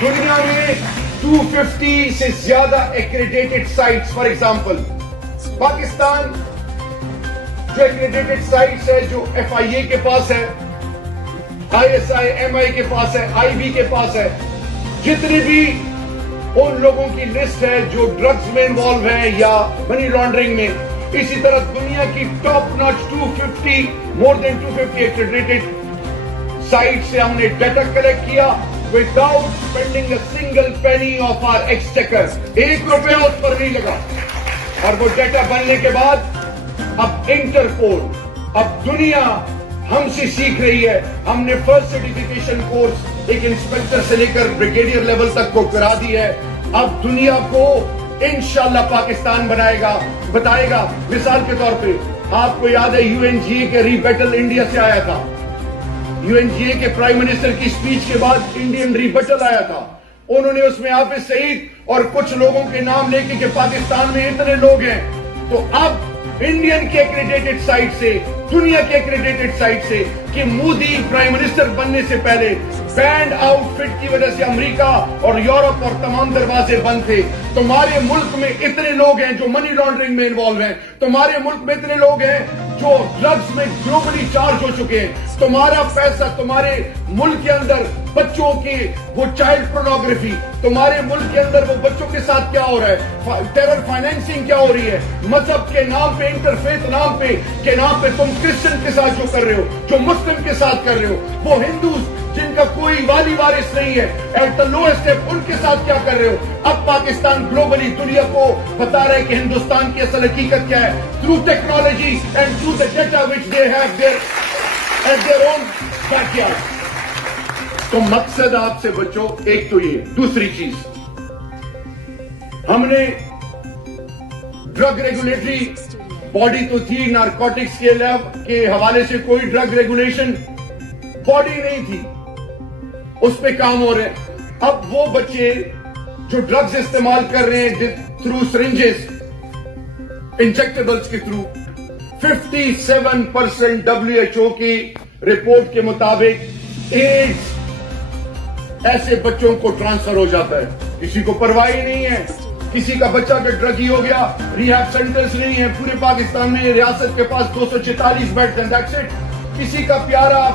دنیا میں 250 سے زیادہ accredited sites, for example Pakistan جو ایکریڈیٹڈ سائٹس ہے جو FIA کے پاس ہے، ISI MI کے پاس ہے، IB کے پاس ہے، جتنی بھی ان لوگوں کی لسٹ ہے جو ڈرگز میں انوالو ہیں یا منی لانڈرنگ میں، اسی طرح دنیا کی ٹاپ ناچ 250 مور دین 250 ایکریڈیٹڈ سائٹ سے ہم نے ڈیٹا کلیکٹ کیا without spending a single penny of our exchequer. 1 روپیہ اس پر نہیں لگا. اور وہ ڈیٹا بننے کے بعد اب انٹرپول، اب دنیا ہم سے سیکھ رہی ہے. ہم نے فرسٹ سرٹیفکیشن کورس ایک انسپیکٹر سے لے کر بریگیڈیئر لیول تک کو کرا دی ہے. اب دنیا کو انشاءاللہ پاکستان بتائے گا. مثال کے طور پہ آپ کو یاد ہے UNGA کے ری بیٹل انڈیا سے آیا تھا. UNGA کے پرائم منسٹر کی سپیچ کے بعد انڈین ری بیٹل آیا تھا. انہوں نے اس میں حافظ سعید اور کچھ لوگوں کے نام لے کے کہ پاکستان میں اتنے لوگ ہیں. تو اب انڈین کے ایکریڈیٹڈ سائٹ سے، دنیا کے ایکریڈیٹڈ سائٹ سے، کہ مودی پرائم منسٹر بننے سے پہلے بینڈ آؤٹ فٹ کی وجہ سے امریکہ اور یورپ اور تمام دروازے بند تھے. تمہارے ملک میں اتنے لوگ ہیں جو منی لانڈرنگ میں انوالو ہیں. تمہارے ملک میں اتنے لوگ ہیں جو ڈرگز میں گلوبلی چارج ہو چکے ہیں. تمہارا پیسہ تمہارے ملک کے اندر بچوں کی وہ چائلڈ پورنوگرافی، تمہارے ملک کے اندر وہ بچوں کے ساتھ کیا ہو رہا ہے، ٹیرر فائنینسنگ کیا ہو رہی ہے، مذہب کے نام پہ، انٹرفیتھ نام پہ تم کرسچن کے ساتھ جو کر رہے ہو، جو مسلم کے ساتھ کر رہے ہو، وہ ہندوز جن کا کوئی والی وارث نہیں ہے ایٹ دا لوئسٹ ان کے ساتھ کیا کر رہے ہو. اب پاکستان گلوبلی دنیا کو بتا رہا ہے کہ ہندوستان کی اصل حقیقت کیا ہے. Through technology and through the data which they have at their own backyard. تو مقصد آپ سے بچوں ایک تو یہ. دوسری چیز، ہم نے ڈرگ ریگولیٹری باڈی تو تھی، نارکوٹکس کے حوالے سے کوئی ڈرگ ریگولیشن باڈی نہیں تھی، اس پہ کام ہو رہے ہیں. اب وہ بچے جو ڈرگز استعمال کر رہے ہیں تھرو سرنجز، انجیکٹیبلز کے تھرو، 57% WHO کی رپورٹ کے مطابق ایڈز ایسے بچوں کو ٹرانسفر ہو جاتا ہے. کسی کو پرواہ نہیں ہے. کسی کا بچہ اگر ڈرگی ہو گیا، ریہیب سینٹرز نہیں ہیں پورے پاکستان میں. ریاست کے پاس 244 بیڈ ہیں، دیٹس اٹ. کسی کا پیارا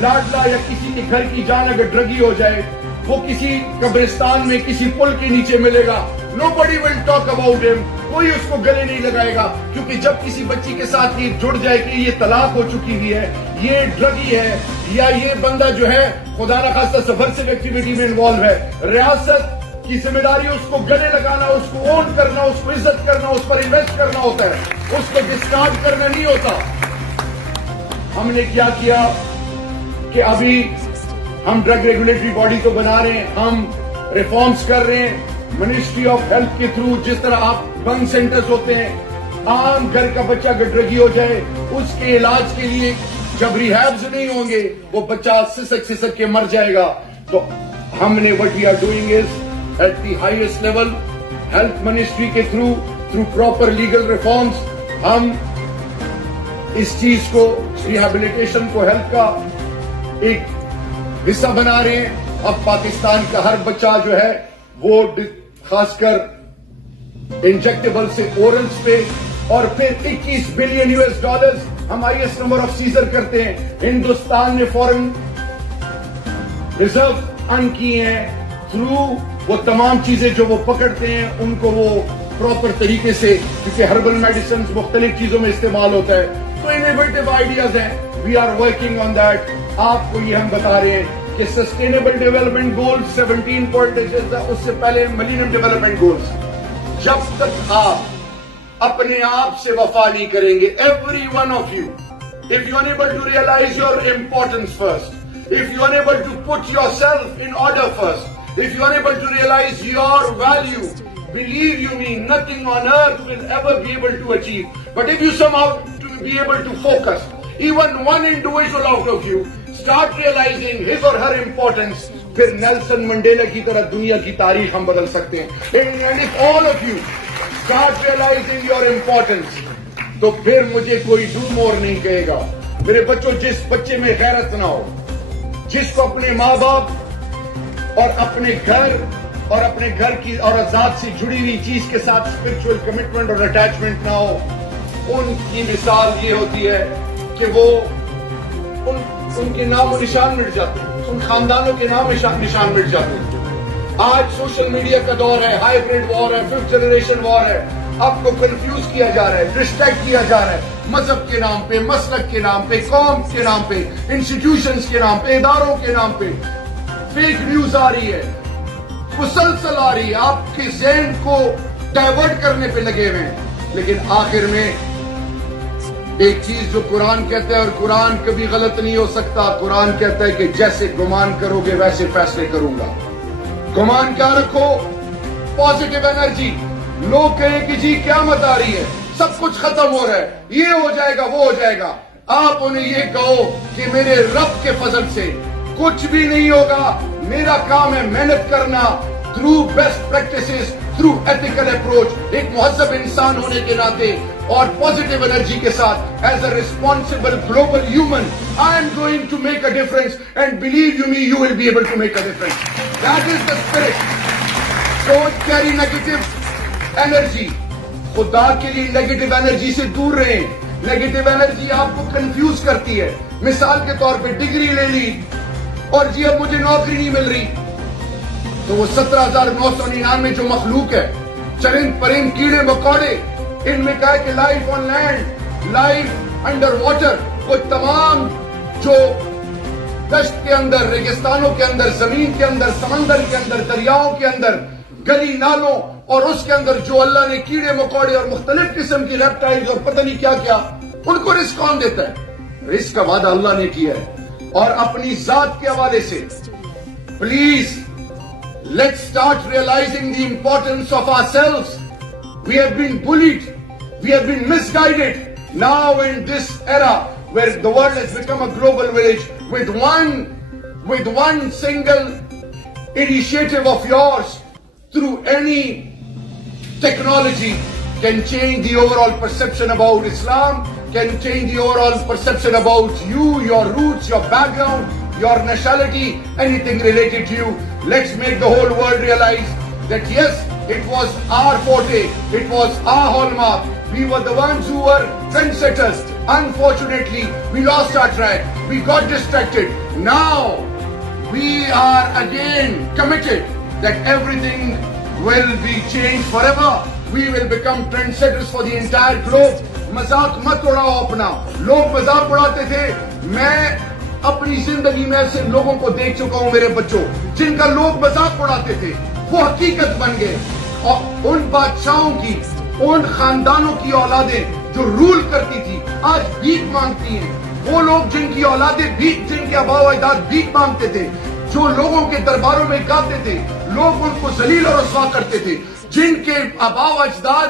لاڈلا یا کسی کے گھر کی جان اگر ڈرگی ہو جائے، وہ کسی قبرستان میں کسی پل کے نیچے ملے گا. Nobody will talk about him. کوئی اس کو گلے نہیں لگائے گا. کیونکہ جب کسی بچی کے ساتھ یہ جڑ جائے کہ یہ طلاق ہو چکی ہوئی ہے، یہ ڈرگی ہے، یا یہ بندہ جو ہے خدا نخواستہ سبورسیو ایکٹیویٹی میں انوالو ہے، ریاست کی ذمہ داری اس کو گلے لگانا، اس کو اون کرنا، اس کو عزت کرنا، اس پر انویسٹ کرنا ہوتا ہے، اس کو ڈسکارڈ کرنا نہیں ہوتا. ہم نے کیا کیا کہ ابھی ہم ڈرگ ریگولیٹری باڈی تو بنا رہے ہیں، ہم ریفارمز کر رہے ہیں منسٹری آف ہیلتھ کے تھرو. جس طرح آپ بنک سینٹرز ہوتے ہیں، عام گھر کا بچہ اگر ڈرگی ہو جائے اس کے علاج کے لیے جب ریہیبز نہیں ہوں گے وہ بچہ سسک کے مر جائے گا. تو ہم نے what we are doing is at the highest level health ministry کے تھرو پراپر لیگل ریفارمز ہم اس چیز کو، ریہیبلیٹیشن کو ہیلتھ کا ایک حصہ بنا رہے ہیں. اب پاکستان کا ہر بچہ جو ہے وہ خاص کر انجیکٹیبل سے اورلز پہ، اور پھر 21 بلین $US ہم ہائیسٹ نمبر آف سیزر کرتے ہیں. ہندوستان نے فورن ریزرو ان کی ہیں تھرو وہ تمام چیزیں جو وہ پکڑتے ہیں ان کو وہ پراپر طریقے سے، کیونکہ ہربل میڈیسنز مختلف چیزوں میں استعمال ہوتا ہے. تو انوویٹو آئیڈیاز ہیں. We are working on that. آپ کو یہ ہم بتا رہے ہیں کہ سسٹینیبل ڈیولپمنٹ گولز 17 پوائنٹ، اس سے پہلے ملینیم ڈیولپمنٹ گولز، جب تک آپ اپنے آپ سے وفا نہیں کریں گے، every one of you, if you are able to realize your importance first, if you are able to put yourself in order first, if you are able to realize your value, believe you me, nothing on earth will ever be able to achieve. But if you somehow to be able to focus, even one individual out of you, start realizing his or her importance, پھر Nelson Mandela کی طرح دنیا کی تاریخ ہم بدل سکتے ہیں. And if all of you start realizing your importance, تو پھر مجھے کوئی do more نہیں کہے گا. میرے بچوں، جس بچے میں غیرت نہ ہو، جس کو اپنے ماں باپ اور اپنے گھر کی اور ذات سے جڑی ہوئی چیز کے ساتھ اسپرچل کمٹمنٹ اور اٹیچمنٹ نہ ہو، ان کی مثال یہ ہوتی ہے کہ وہ ان کے نام و نشان مٹ جاتے ہیں، ان خاندانوں کے نام نشان مٹ جاتے ہیں۔ آج سوشل میڈیا کا دور ہے، ہائیبرڈ وار ہے، 5th جنریشن وار ہے، آپ کو کنفیوز کیا جا رہا ہے، ڈسٹریکٹ کیا جا رہا ہے، مذہب کے نام پہ، مسلک کے نام پہ، قوم کے نام پہ، انسٹیٹیوشنز کے نام پہ، اداروں کے نام پہ فیک نیوز آ رہی ہے، مسلسل آ رہی ہے، آپ کے ذہن کو ڈائیورٹ کرنے پہ لگے ہوئے ہیں۔ لیکن آخر میں ایک چیز جو قرآن کہتا ہے، اور قرآن کبھی غلط نہیں ہو سکتا، قرآن کہتا ہے کہ جیسے گمان کرو گے ویسے فیصلے کروں گا۔ گمان کیا رکھو؟ Positive energy. لوگ کہیں کہ جی قیامت آ رہی ہے، سب کچھ ختم ہو رہا ہے، یہ ہو جائے گا، وہ ہو جائے گا، آپ انہیں یہ کہو کہ میرے رب کے فضل سے کچھ بھی نہیں ہوگا، میرا کام ہے محنت کرنا، through best practices, through ethical approach, ایک مہذب انسان ہونے کے ناطے اور پازیٹیو انرجی کے ساتھ as a responsible global human I am going to make a difference and believe you me you will be able to make a difference. That is the spirit. Don't carry negative energy. خدا کے لیے negative energy سے دور رہیں۔ Negative energy آپ کو confuse کرتی ہے۔ مثال کے طور پہ ڈگری لے لی اور جی اب مجھے نوکری نہیں مل رہی، تو وہ 17,999 جو مخلوق ہے، چرند پرند کیڑے مکوڑے، ان میں کہا کہ life on land, life under water, وہ تمام جو دشت کے اندر، ریگستانوں کے اندر، زمین کے اندر، سمندر کے اندر، دریاؤں کے اندر، گلی نالوں اور اس کے اندر جو اللہ نے کیڑے مکوڑے اور مختلف قسم کی ریپٹائلز اور پتہ نہیں کیا کیا، ان کو رزق کون دیتا ہے؟ رزق کا وعدہ اللہ نے کیا ہے۔ اور اپنی ذات کے حوالے سے please let's start realizing the importance of ourselves. We have been bullied. We have been misguided. Now in this era where the world has become a global village, with one single initiative of yours through any technology can change the overall perception about Islam, can change the overall perception about you, your roots, your background, your nationality, anything related to you. Let's make the whole world realize that yes, it was our forte, it was our hallmark. We were the ones who were trendsetters. Unfortunately, we lost our track. We got distracted. Now, we are again committed that everything will be changed forever. We will become trendsetters for the entire globe. مذاق مت اڑاؤ اپنا۔ لوگ مذاق اڑاتے تھے، میں اپنی زندگی میں ایسے لوگوں کو دیکھ چکا ہوں میرے بچوں، جن کا لوگ مذاق اڑاتے تھے، وہ حقیقت بن گئے۔ اور ان بادشاہوں کی، ان خاندانوں کی اولادیں جو رول کرتی تھی آج بھیک مانگتی ہیں۔ وہ لوگ جن کی اولادیں بھیک، جن کے آباء و اجداد بھیک مانگتے تھے، جو لوگوں کے درباروں میں گاتے تھے، لوگ ان کو ذلیل اور رسوا کرتے تھے، جن کے آباء و اجداد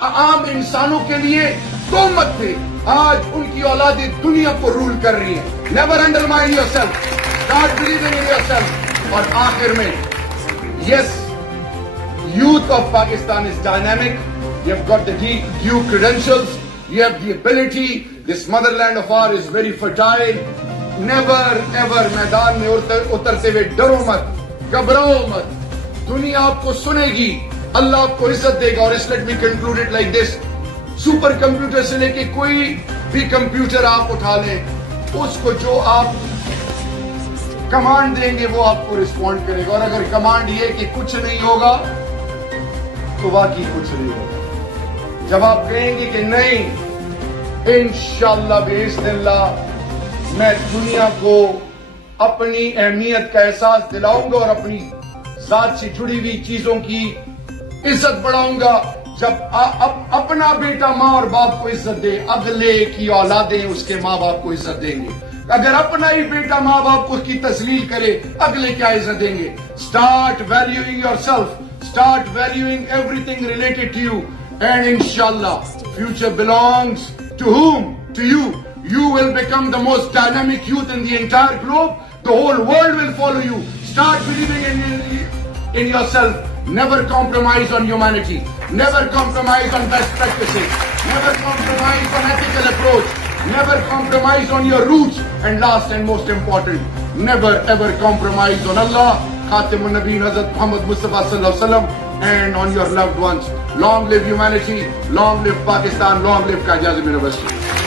عام انسانوں کے لیے تہمت تھے، آج ان کی اولادیں دنیا کو رول کر رہی ہیں۔ Never undermine your self, start believing in your self. اور آخر میں یس، youth of Pakistan is dynamic. You have got the due credentials. You have the ability. This motherland of ours is very fertile. Never ever میدان میں اترتے ہوئے ڈرو مت، گھبراؤ مت۔ دنیا آپ کو سنے گی، اللہ آپ کو عزت دے گا۔ اور اس let me conclude it like this, super computer سے لے کے کوئی بھی کمپیوٹر آپ اٹھا لیں، اس کو جو آپ کمانڈ دیں گے وہ آپ کو رسپونڈ کرے گا۔ اور اگر کمانڈ یہ کہ کچھ نہیں ہوگا تو واقعی کچھ نہیں ہوگا۔ جب آپ کہیں گے کہ نہیں، انشاءاللہ باذن اللہ میں دنیا کو اپنی اہمیت کا احساس دلاؤں گا اور اپنی ذات سے جڑی ہوئی چیزوں کی عزت بڑھاؤں گا۔ جب اپنا بیٹا ماں اور باپ کو عزت دے، اگلے کی اولادیں اس کے ماں باپ کو عزت دیں گے۔ اگر اپنا ہی بیٹا ماں باپ کو اس کی تذلیل کرے، اگلے کیا عزت دیں گے؟ Start valuing yourself, start valuing everything related to you, and انشاءاللہ future belongs to whom? To you. You will become the most dynamic youth in the entire globe. The whole world will follow you. Start believing in yourself. Never compromise on humanity. Never compromise on best practices. Never compromise on ethical approach. Never compromise on your roots. And last and most important, never ever compromise on Allah. Khatimun Nabeen Hazrat Muhammad Mustafa Sallallahu Alaihi Wasallam and on your loved ones. Long live humanity, long live Pakistan, long live Qaid Azam University.